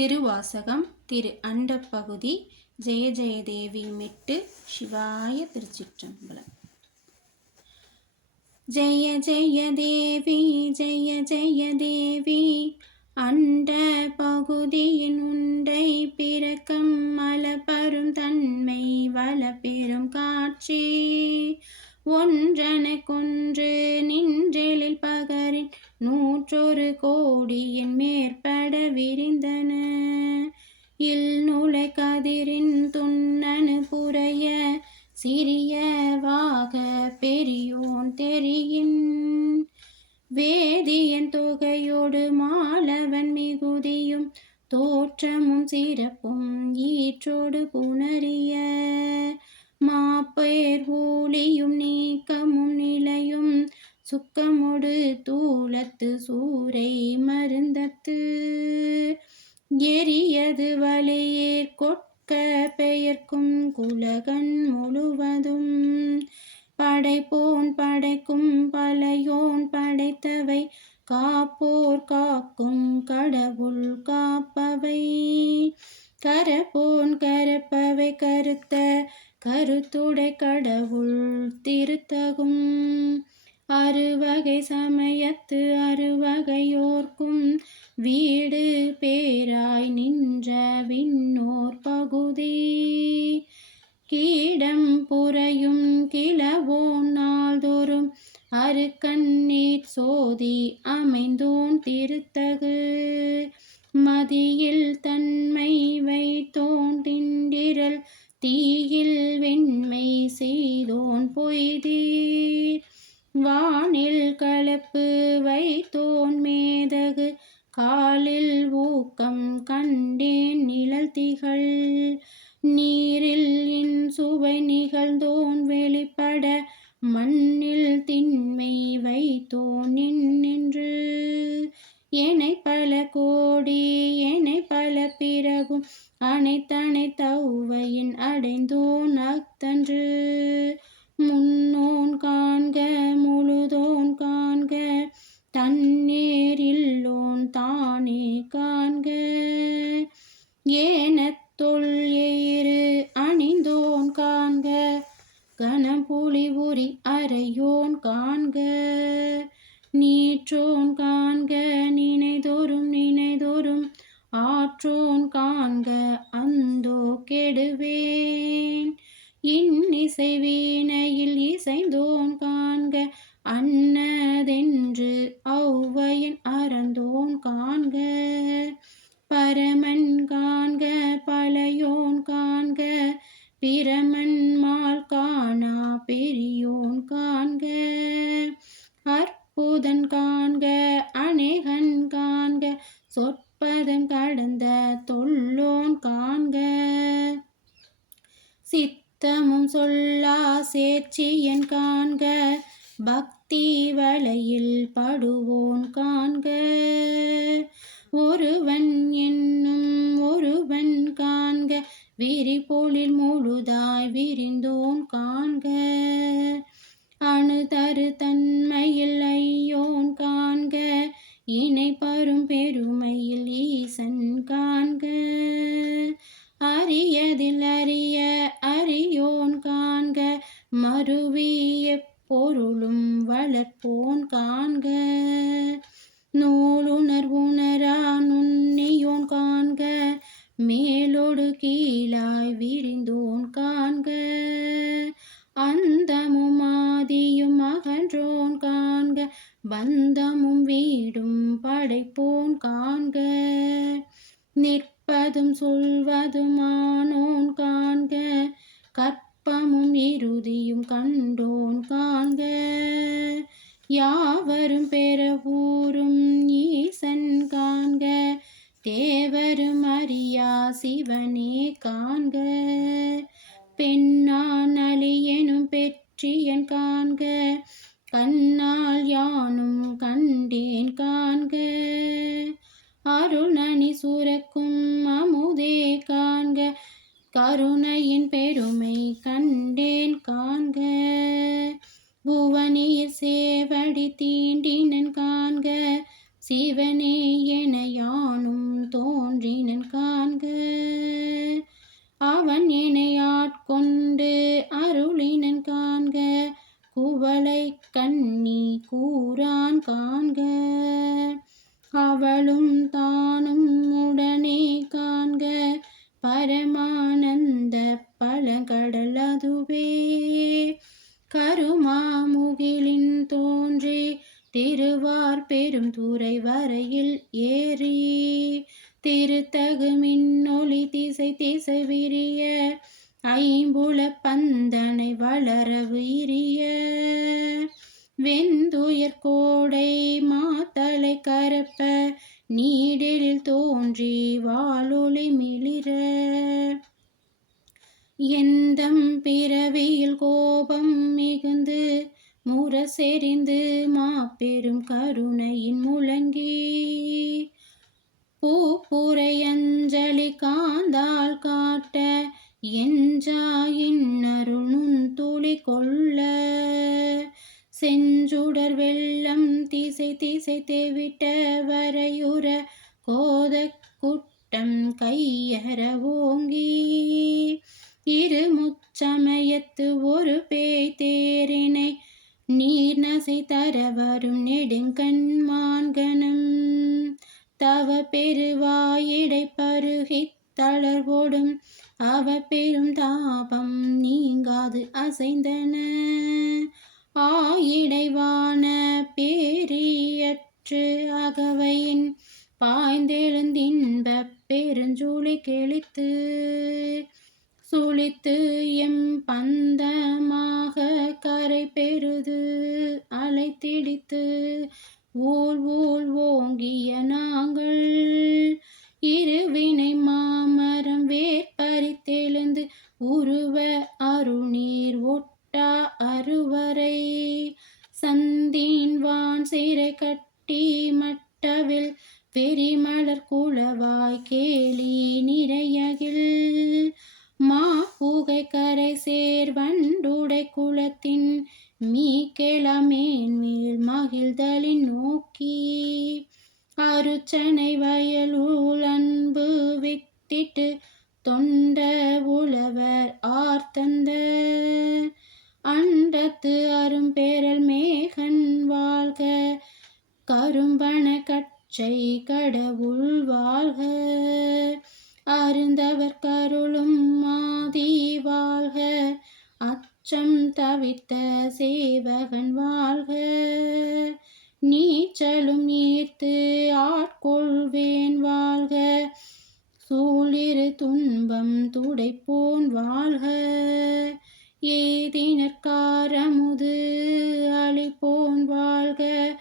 திருவாசகம் திரு அண்டப்பகுதி ஜெய ஜெயதேவி மெட்டு சிவாய திருச்சிற்றம்பலம். ஜெய ஜெய தேவி ஜெய ஜெய தேவி அண்ட பகுதியின் உண்டை பிறக்கம் மலபெரும் தன்மை வளப்பெரும் காட்சி. ஒன்றனக்கொன்று நின்றெழில் பகரின் நூற்றொரு கோடியின் மேற்பட விரிந்தன. இல் நுழை கதிரின் துண்ணனு புறைய சிறியவாக பெரியோன் தெரியின். வேதியன் தொகையோடு மாலவன் மிகுதியும் தோற்றமும் சிறப்பும் ஈற்றோடு புணரிய. மாப்பேர் ஊழியும் நீக்கமும் நிலையும் சுக்கமொடு தூளத்து சூரை மருந்தத்து. எரியது வலையேற் கொட்க பெயர்க்கும் குலகன் முழுவதும். படைப்போன் படைக்கும் பலையோன் படைத்தவை காப்போர் காக்கும் கடவுள் காப்பவை. கரப்போன் கரப்பவை கருத்த கருத்துடை கடவுள் திருத்தகும். அறுவகை சமயத்து அறுவகையோர்க்கும். வீடு பேராய் நின்ற விண்ணோர் பகுதி. கீடம் புறையும் கிளவோ நாள்தோறும். அருக்கண்ணீர் சோதி அமைந்தோன் திருத்தகு. மதியில் தன்மை வைத்தோன் திண்டிரல் தீயில் வெண்மை செய்தோன் பொய்தீர். வானில் கலப்பு வைத்தோன் மேதகு காலில் ஊக்கம் கண்டேன் நிழல் திகழ். நீரில் இன் சுவை நிகழ்ந்தோன் வெளிப்பட மண்ணில் திண்மை வைத்தோன் நின்று. என்னை பல கோடி என்னை பல பிறகும் அனைத்தனைத்தௌவையின் அடைந்தோன் அத்தன்று முன் கெடுவேன் இன்னிசை வீணையில் இசைந்தோன் காண்க அன்னதென்று ஔவையன் அறந்தோன் காண்க. பரமன் காண்க பழையோன் காண்க பிரமன் மால் காணா பெரியோன் காண்க. அற்புதன் காண்க அநேகன் காண்க சொற்பதம் கடந்த தொல்லோன் காண்க. சித்தமும் சொல்லா சேர்ச்சியன் காண்க பக்தி வலையில் படுவோன் காண்க. ஒருவன் என்னும் ஒருவன் காண்க விரிபொழில் முழுதாய் விரிந்தோன் காண்க. அணுதரு தன்மையில் ஐயோன் காண்க இணை பரும் பெருமையில் ஈசன் காண்க. அரியதில் அறிய அருவிய பொருளும் வளர்ப்போன் காண்க. நூலுணர் உணரா நுண்ணியோன் காண்க. மேலோடு கீழாய் விரிந்தோன் காண்க. அந்தமும் ஆதியும் அகன்றோன் காண்க. பந்தமும் வீடும் படைப்போன் காண்க. நிற்பதும் சொல்வதுமானோன் காண்க. கற்ப அப்பமும் இறுதியும் கண்டோன் காண்க. யாவரும் பெறவூரும் ஈசன் காண்க. தேவரும் அறியா சிவனே காண்க. பெண்ணான் அழியனும் பெற்றியன் காண்க. கண்ணால் யானும் கண்டேன் காண்க. அருள் நனி சுரக்கும் அமுதே காண்க. கருணையின் பெருமை கண்டேன் காண்க. புவனியில் சேவடி தீண்டினன் காண்க. சிவனே என யானும் தோன்றினன் காண்க. அவன் என்னை அருளினன் காண்க. குவளை கண்ணி கூறான் காண்க. அவளும் தான் வெந்துயர் கோடை மாத்தலை கரப்ப நீடில் தோன்றி வாலொளி மிளிர. எந்தம் பிறவியில் கோபம் மிகுந்து முரசெறிந்து மாபெரும் கருணையின் முழங்கி. பூப்புரை அஞ்சலி காந்தால் காட்ட எஞ்சாயின் அருணும் துளி கொள்ள. செஞ்சுடர் வெள்ளம் திசை திசை தேவிட்ட வரையுற கோத குட்டம் கையற ஓங்கி. இரு முச்சமயத்து ஒரு பேய் தேரினை நீர் நசை தர வரும் நெடுங்கண்மான்கணம் தவ பெருவாயிடை பருகித் தளர்வோடும் அவ பெரும் தாபம் நீங்காது அசைந்தன. ஆயிடைவான பேரியற்று அகவையின் பாய்ந்தெழுந்தின்ப பெருஞ்சூளி கெளித்து சுழித்து எம் பந்தமாக கரை பெருது அலைத்திடித்து ஊழ் ஊழ் ஓங்கிய நாங்கள் இருவினை மாமரம் வேற்பறித்தெழுந்து உருவ தொட்டிட்டு தொண்ட உழவர் ஆர்த்தந்த அண்டத்து அரும்பேரல் மேகன் வாழ்க. கரும்பண கச்சை கடவுள் வாழ்க. அருந்தவர் கருளும் மாதி வாழ்க. அச்சம் தவித்த சேவகன் வாழ்க. நீச்சலும் ஈர்த்து ஆட்கொள்வேன் வா சூழிரு துன்பம் துடைப்போன் வாழ்க. ஏதினற்காரமுது அழிப்போன் வாழ்க.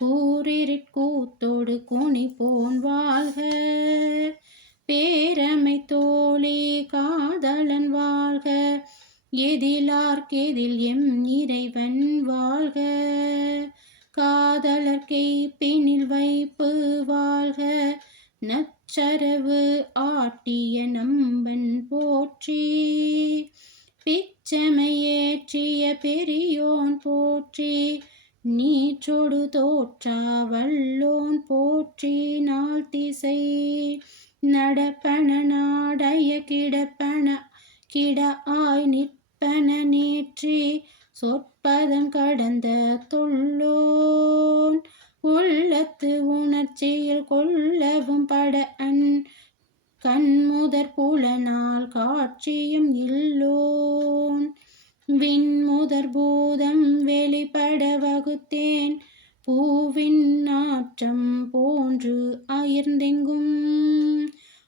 கூறிற்கூத்தோடு குனிப்போன் வாழ்க. பேரமை தோழி காதலன் வாழ்க. எதிலார்க்கெதில் எம் இறைவன் வாழ்க. காதலர்க்கை பெண்ணில் வைப்பு வாழ்க. சரவு ஆட்டிய நம்பன் போற்றி. பிச்சமையேற்றிய பெரியோன் போற்றி. நீற்றொடு தோற்றா வல்லோன் போற்றி. நாள் திசை நடப்பன நாடைய கிடப்பன கிட ஆய் நிற்பன நேற்றி. சொற்பதம் கடந்த தொல்லோன் உள்ளத்து உணர்ச்சியில் கொள்ளவும் பட அன் கண்முதற் புலனால் காட்சியும் இல்லோன். விண்முதற் பூதம் வெளிப்பட வகுத்தேன். பூவின் நாற்றம் போன்று அயர்ந்தெங்கும்.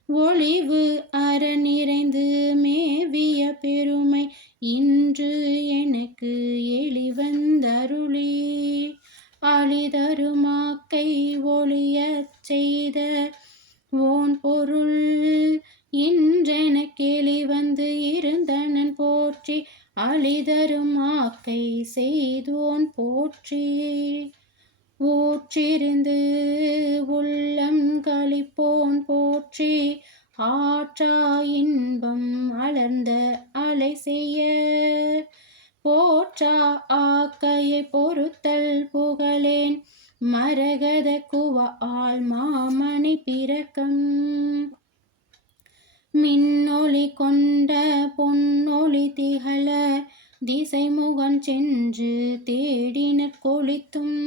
ஒளிவு அற நிறைந்து மேவிய பெருமை இன்று எனக்கு எளிவந்தருளி அழிதருமாக்கை ஒளியச் செய்த ஓன் பொருள் இன்றெனக்கெளி வந்து இருந்தனன் போற்றி அழிதருமாக்கை செய்தோன் போற்றி ஊற்றிருந்து உள்ளம் களிப்போன் போற்றி ஆற்றா இன்பம் அலர்ந்த அலை செய்ய போற்றா ஆக்கையை பொறுத்தல் புகழேன். மரகத குவ ஆள் மாமணி பிறக்கம். மின்னொளி கொண்ட பொன்னொளி திகழ திசைமுகம் சென்று தேடினர் கொளித்தும்.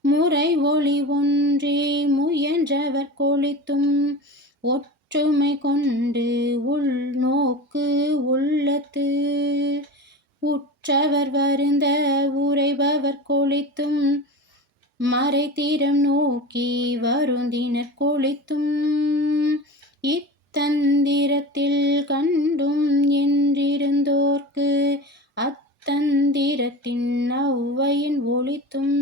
முறை ஒளி ஒன்றே முயன்றவர் கொளித்தும். ஒற்றுமை கொண்டு உள்நோக்கு உள்ளத்து உற்றவர் வருந்த உறைபவர் கொளித்தும் மறைத்தீரம் நோக்கி வருந்தினர் கொளித்தும். இத்தந்திரத்தில் கண்டும் என்றிருந்தோர்க்கு அத்தந்திரத்தின் ஔவையின் ஒளித்தும்.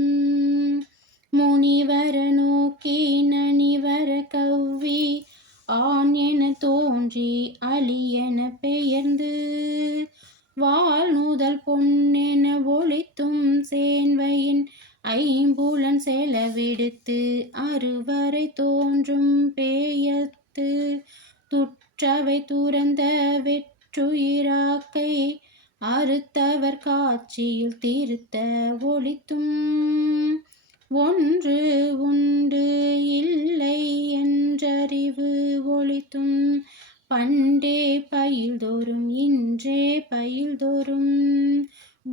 முனிவர நோக்கி நனிவர கவ்வி ஆண் என தோன்றி அலி என பெயர்ந்து வால் நூதல் பொன்னென ஒழித்தும் சேன்வையின் ஐம்புலன் செலவிடுத்து அறுவரை தோன்றும் பேயத்து துற்றவை துறந்த வெற்றுயிராக்கை அறுத்தவர் காட்சியில் திருத்த ஒழித்தும் ஒன்று உண்டு இல்லை என்றறிவு ஒழித்தும் பண்டே பயில்தோறும் இன்றே பயில்தோறும்.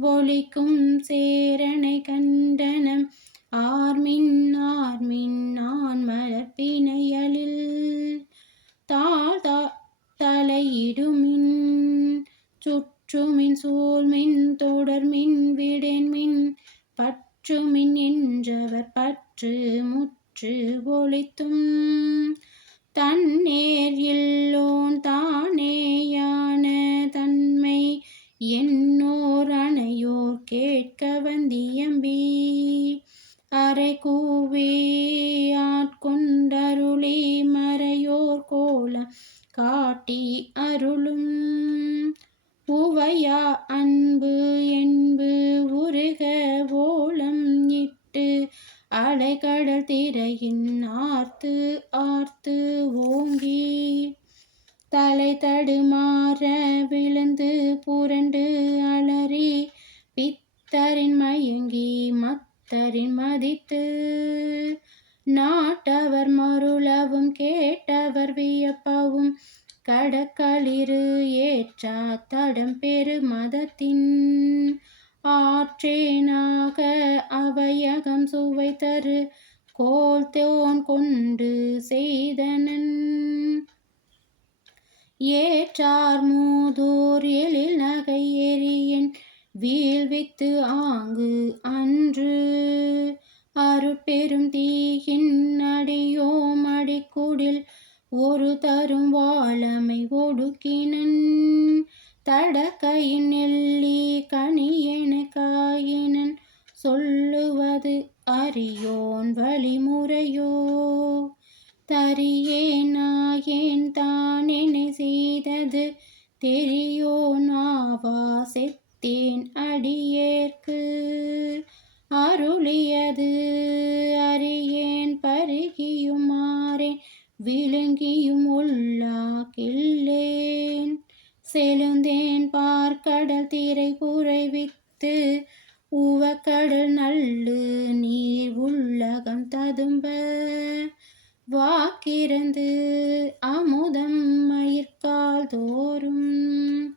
ஒளிக்கும் சேரனை கண்டனம் ஆர்மின் ஆர்மின் நான் மலர்பிணையலில் தாழ் தலையிடுமின் சுற்றுமின் சூழ்மின் தொடர்மின் விடென்மின் பற்றுமின் என்றவர் பற்று முற்று ஒழித்தும் அலைகடல் ஆர்த்து ஆர்த்து ஓங்கி தலை தடுமாற விழுந்து புரண்டு அலறி பித்தரின் மயங்கி மத்தரின் மதித்து. நாட்டவர் மருளவும் கேட்டவர் வியப்பவும் கடக்களிறு ஏற்றா தடம் பெரு மதத்தின். ஆற்றேனாக அவையகம் சுவை தரு கோல் தோன் கொண்டு செய்தனன். ஏற்றார் மூதூர் எழில் நகை எரியன் வீழ்வித்து ஆங்கு அன்று அருட்பெரும் தீயின் அடியோம் அடிக்குடில் ஒரு தரும் வாழமை ஒடுக்கினன். தடக்கையின் நெல்லி கனியென காயினன். அது அறியோன் வழிமுறையோ. தரியேன் நாயேன் தானெனை செய்தது தெரியோ நாவா செத்தேன் அடியேற்கு. அருளியது அறியேன் பருகியுமாறேன் விழுங்கியும் உள்ளாக்கில்லேன் செலுந்தேன் பார்க்கடல் திரை புரைவித்து உவக்கடல் நல்லு நீர் உள்ளகம் ததும்ப. வாக்கிறந்து அமுதம் மயிர்கால் தோறும்.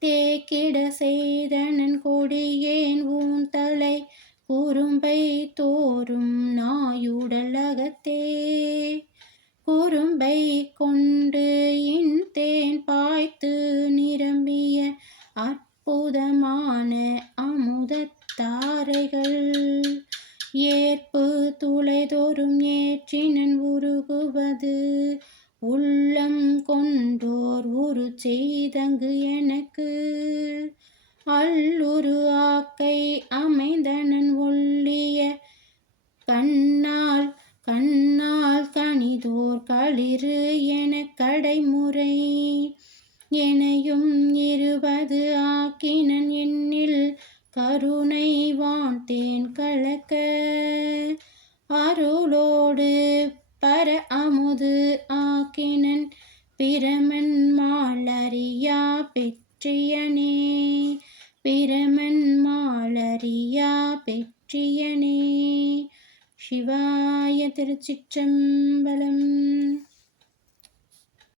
தேக்கிட செய்தனன் கொடியேன் ஊன் தலை குறும்பை தோறும் நாயுடலகத்தே குறும்பை கொண்டு இன் தேன் பாய்த்து நிரம்பிய அற்புதமான தாரைகள். ஏற்பு துளைதோறும் ஏற்றினன் உருகுவது. உள்ளம் கொண்டோர் உரு செய்தங்கு எனக்கு. அல்லுரு ஆக்கை அமைந்தனன் ஒல்லிய கண்ணால் கண்ணால் கனிதோர் களிறு என கடைமுறை. எனையும் இருபது ஆக்கினன் என்னில் கருணை வான்தேன் கலக்க அருளோடு பர அமுது ஆக்கினன் பிரமன் மாலரியா பெற்றியனே பிரமன் மாலரியா பெற்றியனே. சிவாய திருச்சிற்றம்பலம்.